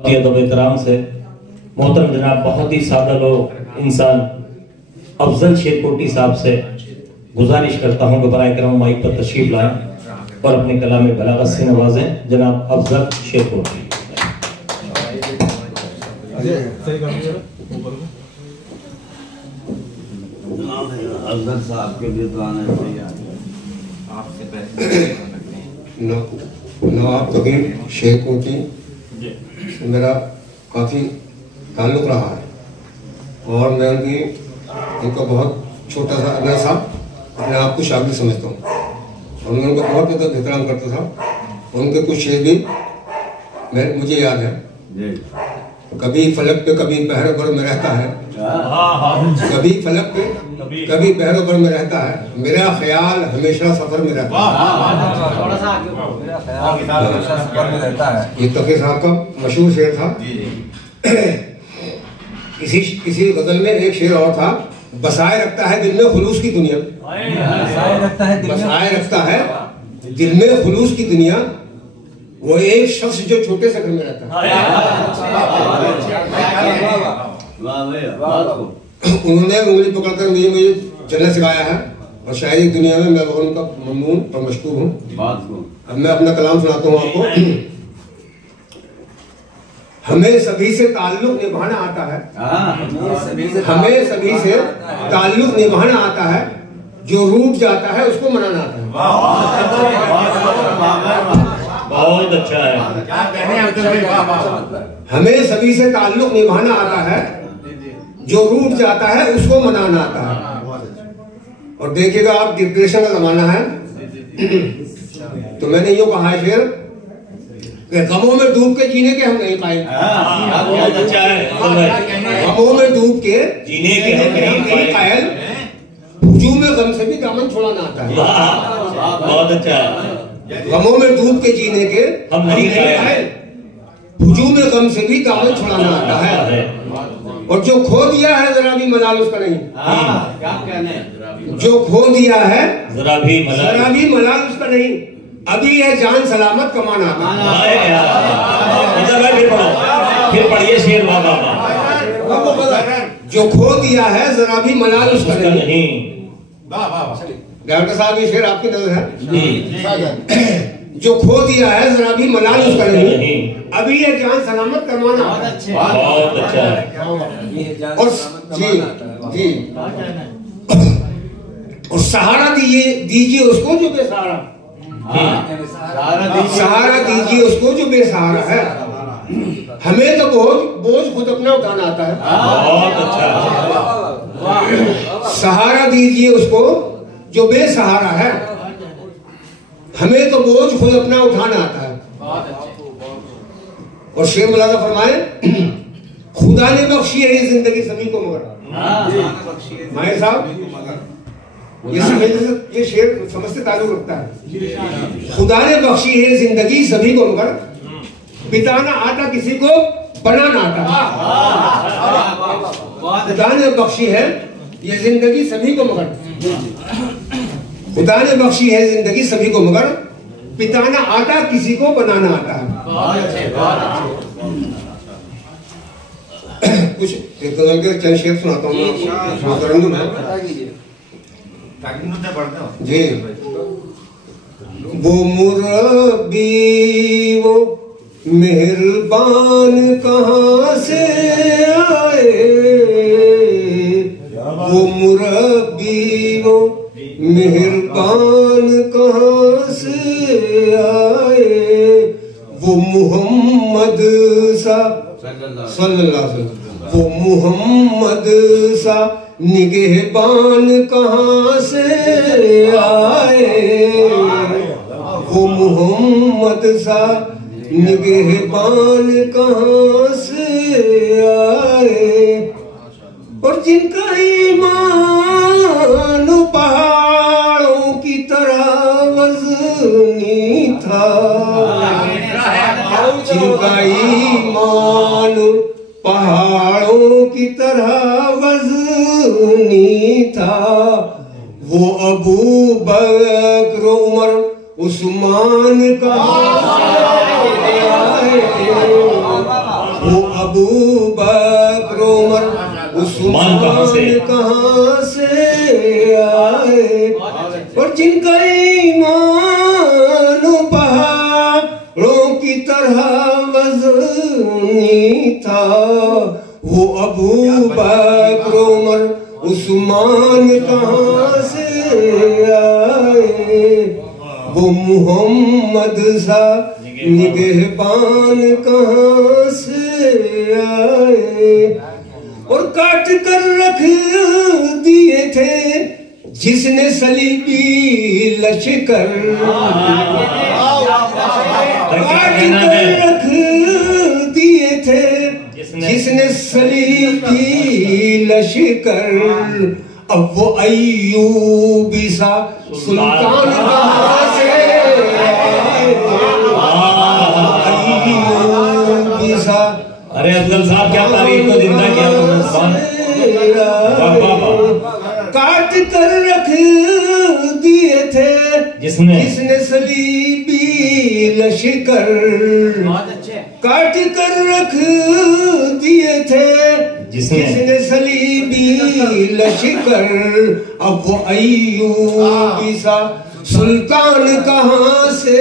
अदब एहतराम से मोहतरम जनाब बहुत ही सादा लोग इंसान अफजल शेरकोटी साहब से गुजारिश करता हूं कि बराए करम माइक पर तशरीफ लाएं और अपने कलाम बलागत से नवाजें। जनाब अफजल शेरकोटी। अफजल साहब के लिए तो आना चाहिए नवाब तकीब शेरकोटी मेरा काफ़ी ताल्लुक़ रहा है और मैं उनका बहुत छोटा सा अपने आप को शागिर्द समझता हूँ और मैं उनका बहुत ज़्यादा एहतराम करता था। उनके कुछ शेर भी मुझे याद है। कभी फलक पे कभी पहरों पर में रहता है, कभी फलक पे कभी पहरों पर में रहता है, मेरा ख्याल हमेशा सफर में रहता है। ये तकी साहब का मशहूर शेर था। किसी गजल में एक शेर और था, बसाए रखता है दिल में खुलूस की दुनिया, बसाए रखता है दिल में खुलूस की दुनिया, वो एक शख्स जो छोटे से घर में रहता है। उन्होंने उंगली पकड़कर मुझे चलना सिखाया है और शायरी दुनिया में मैं बहुत उनका ममनून और मशकूर हूँ। अब मैं अपना कलाम सुनाता हूँ आपको। हमें सभी से ताल्लुक निभाना आता है, हमें सभी से ताल्लुक निभाना आता है, जो रूठ जाता है उसको मनाना आता है। बहुत अच्छा है। हमें सभी से ताल्लुक निभाना आता है, जो रूठ जाता है उसको मनाना आता है। और देखिएगा आप, डिप्रेशन का जमाना है तो मैंने यूं कहा है शेर, गमों में डूब के जीने के हम नहीं कायल। बहुत अच्छा है। गमों में डूब के जीने के हम नहीं कायल, हुजूम में गम से भी दामन छुड़ाना आता है। बहुत अच्छा है। गमों में डूब के जीने के हम नहीं कायल, हुजूम में गम से भी दामन छुड़ाना आता है। और जो खो दिया है जरा भी मलाल उसका नहीं। क्या कहने, जो खो दिया है जरा भी मलाल उसका नहीं, अभी है जान सलामत कमाना आता है। फिर पढ़िए शेर बाबा। जो खो दिया है जरा भी मलाल उसका नहीं। डॉक्टर साहब ये शेर आपकी नजर है। जो खो दिया है जरा भी मलाल उसका नहीं, अभी ये जान सलामत करवाना। बहुत अच्छा है। और जी और सहारा दीजिए उसको जो बेसहारा, सहारा दीजिए उसको जो बेसहारा है। हमें तो बोझ खुद अपना उठाना आता है। बहुत अच्छा। सहारा दीजिए उसको जो बेसहारा है, हमें तो बोझ खुद अपना उठाना आता है। और शेर मुलाजा फरमाए, खुदा ने बख्शी है ये जिंदगी सभी को मगर। माहिर साहब ये शेर समझ से ताल्लुक रखता है। खुदा ने बख्शी है जिंदगी सभी को मगर, बिताना आता किसी को बनाना आता। खुदा ने बख्शी है ये जिंदगी सभी को मगर, खुदा ने बख्शी है जिंदगी सभी को मगर, बिताना आता किसी को बनाना आता है। कुछ एक गजल के चंद शेर सुनाता हूँ जी। वो मुरब्बी वो मेहरबान कहाँ से आए, वो मुरब्बी वो मेहरबान कहाँ से आए, वो मोहम्मद सा सल्लल्लाहु अलैहि वसल्लम, वो मोहम्मद सा निगहबान कहाँ से आए, वो मोहम्मद सा निगहबान कहाँ से आए। और जिनका ईमान पहाड़ों की तरह वज़नी था, जिनका ईमान पहाड़ों की तरह वज़नी था, वो अबू बकर उमर उस्मान का वो अबू बकर उमर उस्मान कहाँ से आए, और जिनका ईमान पहाड़ों की तरह वज़नी था, वो अबू बकर उमर उस्मान कहाँ से आए, वो मोहम्मद सा निगहबान कहाँ से आए, और काट कर रख दिए थे जिसने सलीबी लश्कर, काट कर रख दिए थे जिसने सलीबी लश्कर, अब वो अय्यूबी सा सुल्तान कहाँ से आए, अय्यूबी सा। अरे अफजल साहब क्या तारीफ को जिंदा किया, काट कर रख दिए थे जिसने सलीबी लश्कर, काट कर रख दिए थे जिसने सलीबी लश्कर, अब वो अय्यूबी सा सुल्तान कहाँ से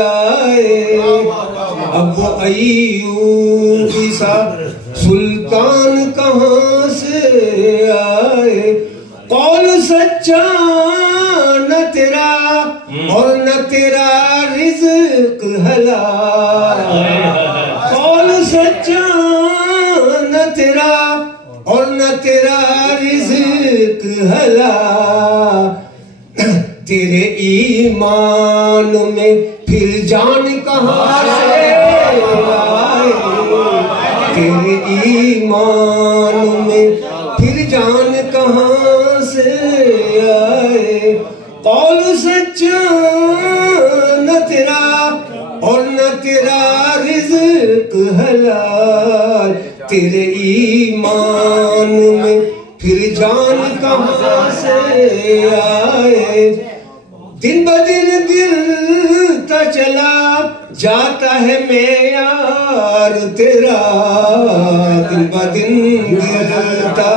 आए, अब वो अय्यूबी सा सुल्तान कहाँ से आए, कौल सच्चा न तेरा और न तेरा रिज़्क हलाल, कौल सच्चा न तेरा और न तेरा रिज़्क हलाल, तेरे ईमान में फिर जान कहाँ से आए, तेरे ईमान में फिर जान कहाँ से आए, कौल सच्चा न तेरा और न तेरा रिज़्क हलाल, तेरे ईमान में फिर जान कहाँ से आए, दिन ब दिन गिरता चला जाता है मेयार तेरा, दिन ब दिन गिरता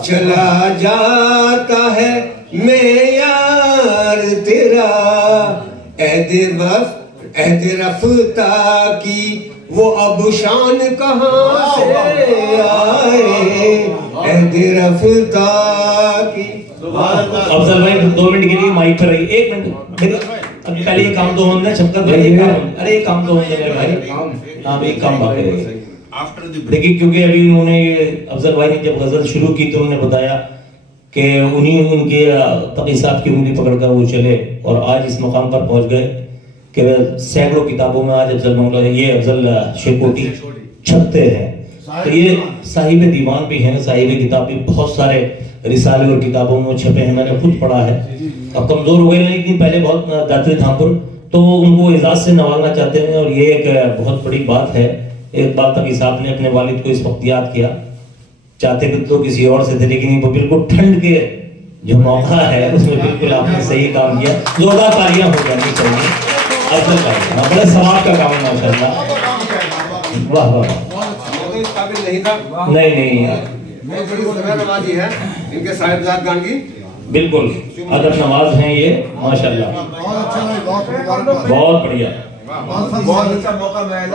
चला जाता है मेयार तेरा, ऐदे रफ्ता की वो अब शान कहाँ से आए, ऐदे रफ्ता की। अफजल भाई 2 मिनट के लिए माइक पर रहिए, 1 मिनट। अभी पहले ये काम तो होना छपका, अरे ये काम तो होना मेरे भाई, हाँ एक काम बाकी रह गया। देखिए क्योंकि अभी उन्होंने अफजल भाई ने जब गजल शुरू की तो उन्होंने बताया कि उन्हीं उनके तकी साहब की उंगली पकड़कर वो चले और आज इस मकाम पर पहुंच गए कि सैकड़ों किताबों में आज अफजल शेरकोटी छपते हैं। तो ये साहिब दीवान भी हैं, साहिब किताब भी, बहुत सारे रिसाले और किताबों में छपे हैं, मैंने खुद पढ़ा है। अब कमजोर हो गए लेकिन पहले बहुत दाते धामपुर, तो उनको एजाज से नवाजना चाहते हैं और ये एक बहुत बड़ी बात है। एक बात तक साहब ने अपने वालिद को इस वक्त याद किया, चाहते तो किसी और से थे लेकिन वो बिल्कुल ठंड के जो मौका है उसमें बिल्कुल आपने सही काम किया, जोरदार तालियां हो जानी चाहिए। अफजल भाई बड़े सवाब का काम है माशाल्लाह, वाह वाह। नहीं था, नहीं बहुत बड़ी नवाजी है इनके साहिबजाद गान की, बिल्कुल अदब नवाज हैं ये माशाल्लाह, बहुत बढ़िया, बहुत अच्छा मौका मिला है।